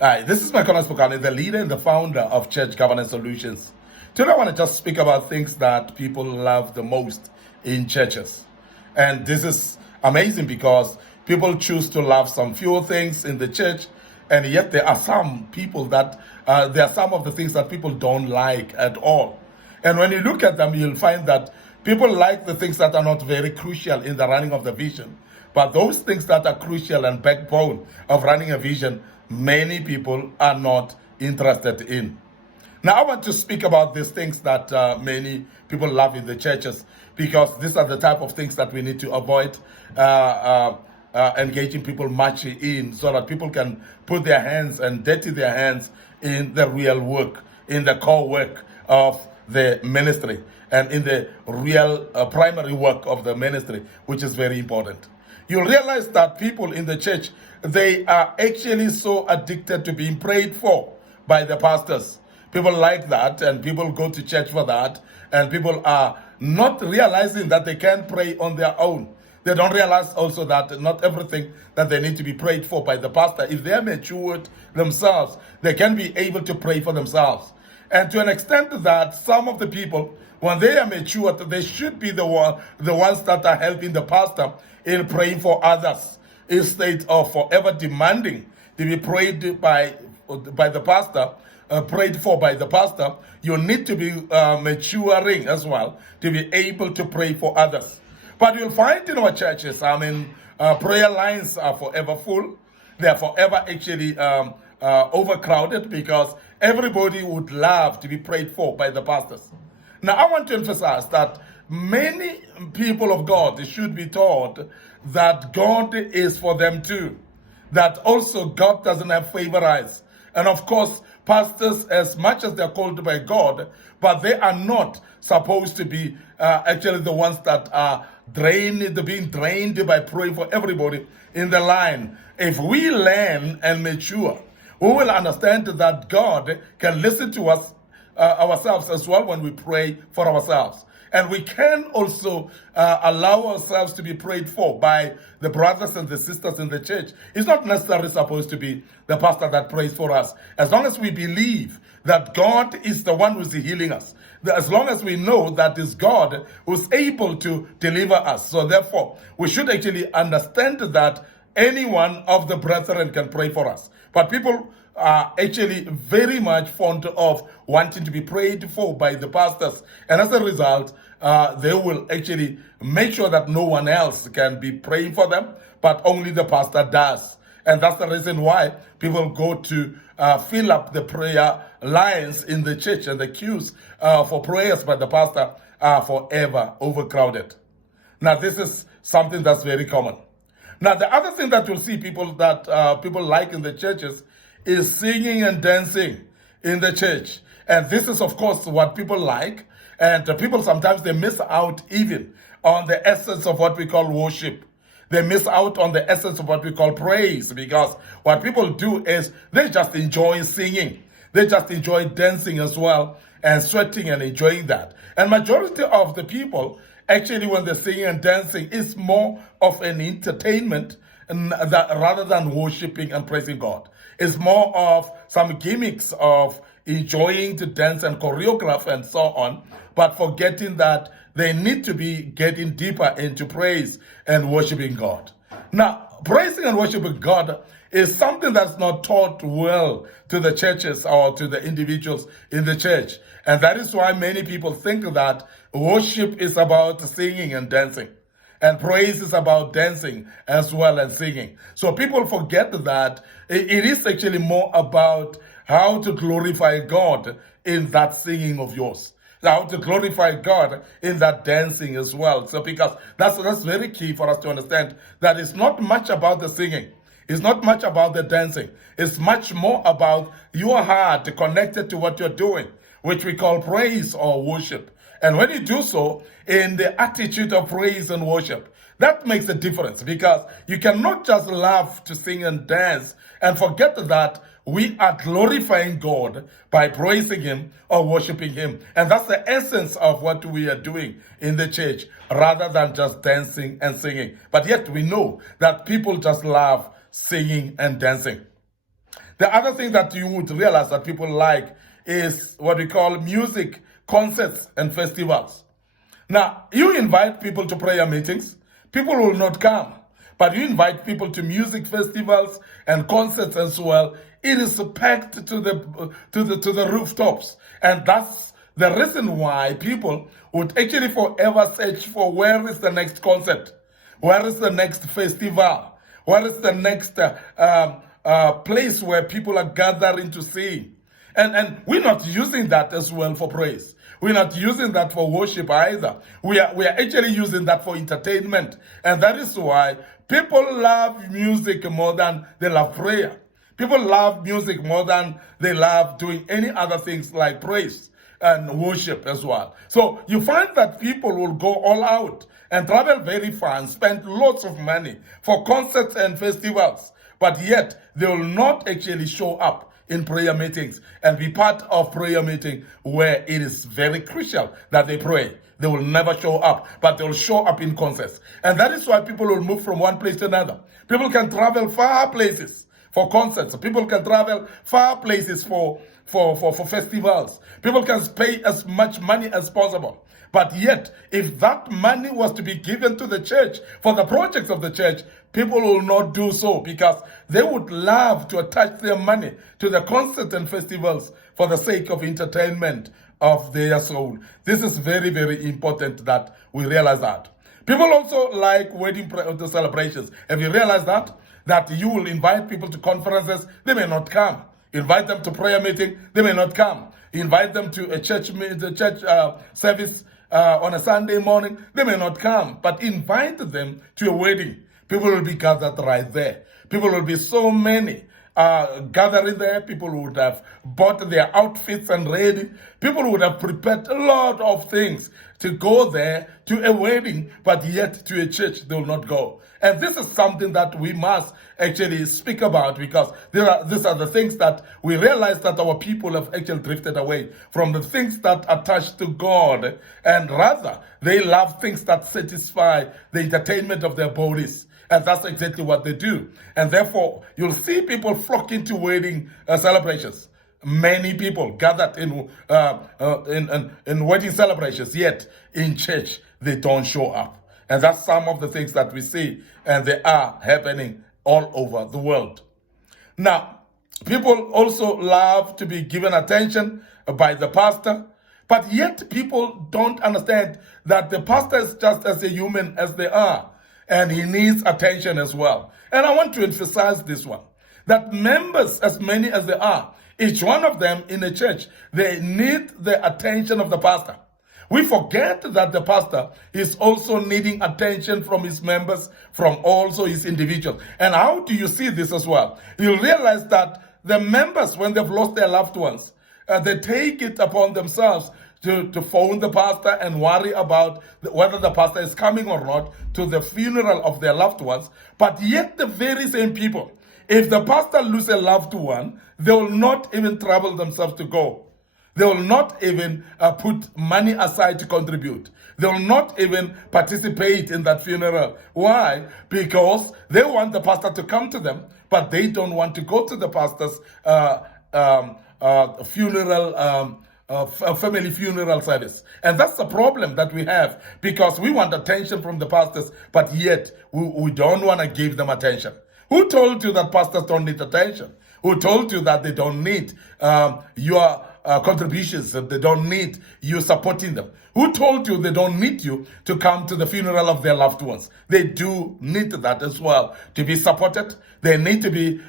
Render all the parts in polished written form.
Hi, this is Michael Spokane, the leader and the founder of Church Governance Solutions. Today I want to just speak about things that people love the most in churches. And this is amazing because people choose to love some few things in the church, and yet there are some people that, there are some of the things that people don't like at all. And when you look at them, you'll find that people like the things that are not very crucial in the running of the vision. But those things that are crucial and backbone of running a vision, many people are not interested in. Now, I want to speak about these things that many people love in the churches, because these are the type of things that we need to avoid engaging people much in, so that people can put their hands and dirty their hands in the real work, in the core work of the ministry, and in the real primary work of the ministry, which is very important. You'll realize that people in the church, they are actually so addicted to being prayed for by the pastors. People like that, and people go to church for that, and people are not realizing that they can pray on their own. They don't realize also that not everything that they need to be prayed for by the pastor, if they are matured themselves, they can be able to pray for themselves. And to an extent that some of the people, when they are matured, they should be the ones that are helping the pastor in praying for others, instead of forever demanding to be prayed by the pastor, prayed for by the pastor. You need to be maturing as well to be able to pray for others. But you'll find in our churches, prayer lines are forever full. They are forever actually overcrowded, because everybody would love to be prayed for by the pastors. Now, I want to emphasize that many people of God should be taught that God is for them too. That also God doesn't have favorites. And of course, pastors, as much as they're called by God, but they are not supposed to be actually the ones that are being drained by praying for everybody in the line. If we learn and mature, we will understand that God can listen to us ourselves as well when we pray for ourselves. And we can also allow ourselves to be prayed for by the brothers and the sisters in the church. It's not necessarily supposed to be the pastor that prays for us. As long as we believe that God is the one who's healing us, as long as we know that it's God who's able to deliver us. So therefore, we should actually understand that any one of the brethren can pray for us. But people are actually very much fond of wanting to be prayed for by the pastors. And as a result, they will actually make sure that no one else can be praying for them, but only the pastor does. And that's the reason why people go to fill up the prayer lines in the church, and the queues for prayers by the pastor are forever overcrowded. Now, this is something that's very common. Now, the other thing that you'll see people like in the churches is singing and dancing in the church. And this is, of course, what people like. And people sometimes, they miss out even on the essence of what we call worship. They miss out on the essence of what we call praise, because what people do is they just enjoy singing. They just enjoy dancing as well, and sweating and enjoying that. And majority of the people, actually, when they're singing and dancing, is more of an entertainment rather than worshiping and praising God. It's more of some gimmicks of enjoying to dance and choreograph and so on, but forgetting that they need to be getting deeper into praise and worshiping God. Now, praising and worshiping God is something that's not taught well to the churches or to the individuals in the church. And that is why many people think that worship is about singing and dancing, and praise is about dancing as well and singing. So people forget that it is actually more about how to glorify God in that singing of yours, how to glorify God in that dancing as well. So because that's very key for us to understand that it's not much about the singing. It's not much about the dancing. It's much more about your heart connected to what you're doing, which we call praise or worship. And when you do so in the attitude of praise and worship, that makes a difference, because you cannot just love to sing and dance and forget that we are glorifying God by praising Him or worshiping Him. And that's the essence of what we are doing in the church, rather than just dancing and singing. But yet we know that people just love singing and dancing. The other thing that you would realize that people like is what we call music, concerts, and festivals. Now, you invite people to prayer meetings, people will not come. But you invite people to music festivals and concerts as well. It is packed to the rooftops, and that's the reason why people would actually forever search for where is the next concert, where is the next festival, where is the next place where people are gathering to sing. And we're not using that as well for praise. We're not using that for worship either. We are actually using that for entertainment. And that is why people love music more than they love prayer. People love music more than they love doing any other things like praise and worship as well. So you find that people will go all out and travel very far and spend lots of money for concerts and festivals, but yet they will not actually show up in prayer meetings and be part of prayer meeting where it is very crucial that they pray. They will never show up, but they will show up in concerts. And that is why people will move from one place to another. People can travel far places for concerts. People can travel far places for festivals. People can pay as much money as possible. But yet, if that money was to be given to the church for the projects of the church, people will not do so because they would love to attach their money to the concerts and festivals for the sake of entertainment of their soul. This is very, very important that we realize that. People also like wedding celebrations. Have you realized that? That you will invite people to conferences, they may not come. Invite them to prayer meeting, they may not come. Invite them to a church service on a Sunday morning, they may not come. But invite them to a wedding. People will be gathered right there. People will be so many gathering there. People would have bought their outfits and ready. People would have prepared a lot of things to go there to a wedding, but yet to a church they will not go. And this is something that we must actually speak about because these are the things that we realize that our people have actually drifted away from the things that attach to God, and rather they love things that satisfy the entertainment of their bodies. And that's exactly what they do. And therefore, you'll see people flocking to wedding celebrations. Many people gathered in wedding celebrations, yet in church they don't show up. And that's some of the things that we see, and they are happening all over the world. Now, people also love to be given attention by the pastor, but yet people don't understand that the pastor is just as a human as they are, and he needs attention as well. And I want to emphasize this one, that members, as many as they are, each one of them in a church, they need the attention of the pastor. We forget that the pastor is also needing attention from his members, from also his individuals. And how do you see this as well? You'll realize that the members, when they've lost their loved ones, they take it upon themselves to phone the pastor and worry about whether the pastor is coming or not to the funeral of their loved ones. But yet the very same people, if the pastor loses a loved one, they will not even trouble themselves to go. They will not even put money aside to contribute. They will not even participate in that funeral. Why? Because they want the pastor to come to them, but they don't want to go to the pastor's funeral, family funeral service. And that's the problem that we have, because we want attention from the pastors, but yet we don't want to give them attention. Who told you that pastors don't need attention? Who told you that they don't need your contributions, that they don't need you supporting them? Who told you they don't need you to come to the funeral of their loved ones? They do need that as well, to be supported. They need to be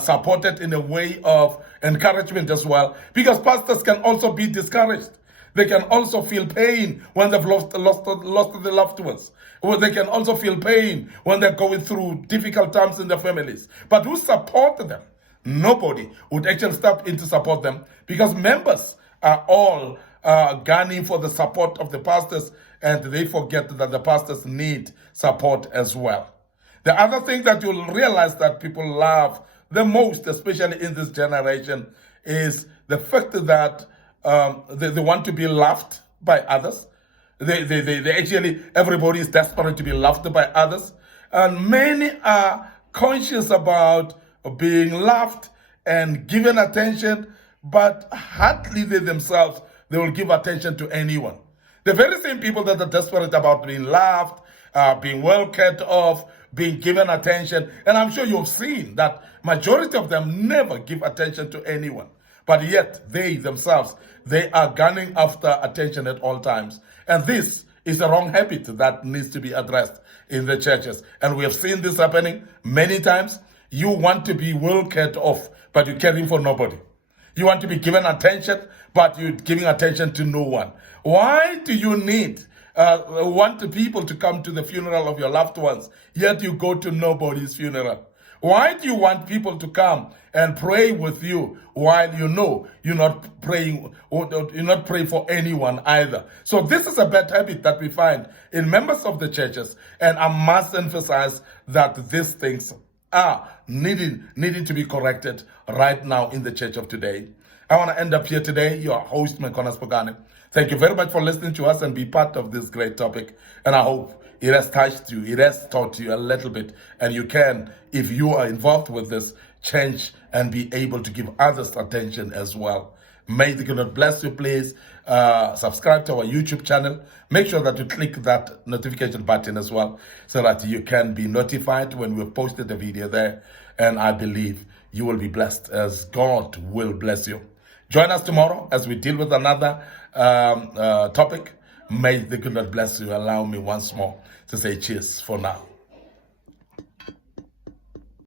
supported in a way of encouragement as well, because pastors can also be discouraged. They can also feel pain when they've lost their loved ones. Or they can also feel pain when they're going through difficult times in their families. But who support them? Nobody would actually step in to support them, because members are all gunning for the support of the pastors, and they forget that the pastors need support as well. The other thing that you'll realize that people love the most, especially in this generation, is the fact that they want to be loved by others. They actually, everybody is desperate to be loved by others. And many are conscious about being loved and given attention, but hardly they themselves, they will give attention to anyone. The very same people that are desperate about being loved, being well cared of, being given attention. And I'm sure you've seen that majority of them never give attention to anyone. But yet they themselves, they are gunning after attention at all times. And this is a wrong habit that needs to be addressed in the churches. And we have seen this happening many times. You want to be well cared of, but you're caring for nobody. You want to be given attention, but you're giving attention to no one. Why do you want the people to come to the funeral of your loved ones, yet you go to nobody's funeral? Why do you want people to come and pray with you while you know you're not praying, or you're not praying for anyone either? So this is a bad habit that we find in members of the churches, and I must emphasize that these things are needing to be corrected right now in the church of today. I want to end up here today. Your host, Mekonas Pogane. Thank you very much for listening to us and be part of this great topic. And I hope it has touched you, it has taught you a little bit. And you can, if you are involved with this, change and be able to give others attention as well. May the God bless you. Please subscribe to our YouTube channel. Make sure that you click that notification button as well, so that you can be notified when we've posted a video there. And I believe you will be blessed as God will bless you. Join us tomorrow as we deal with another topic. May the good Lord bless you. Allow me once more to say cheers for now.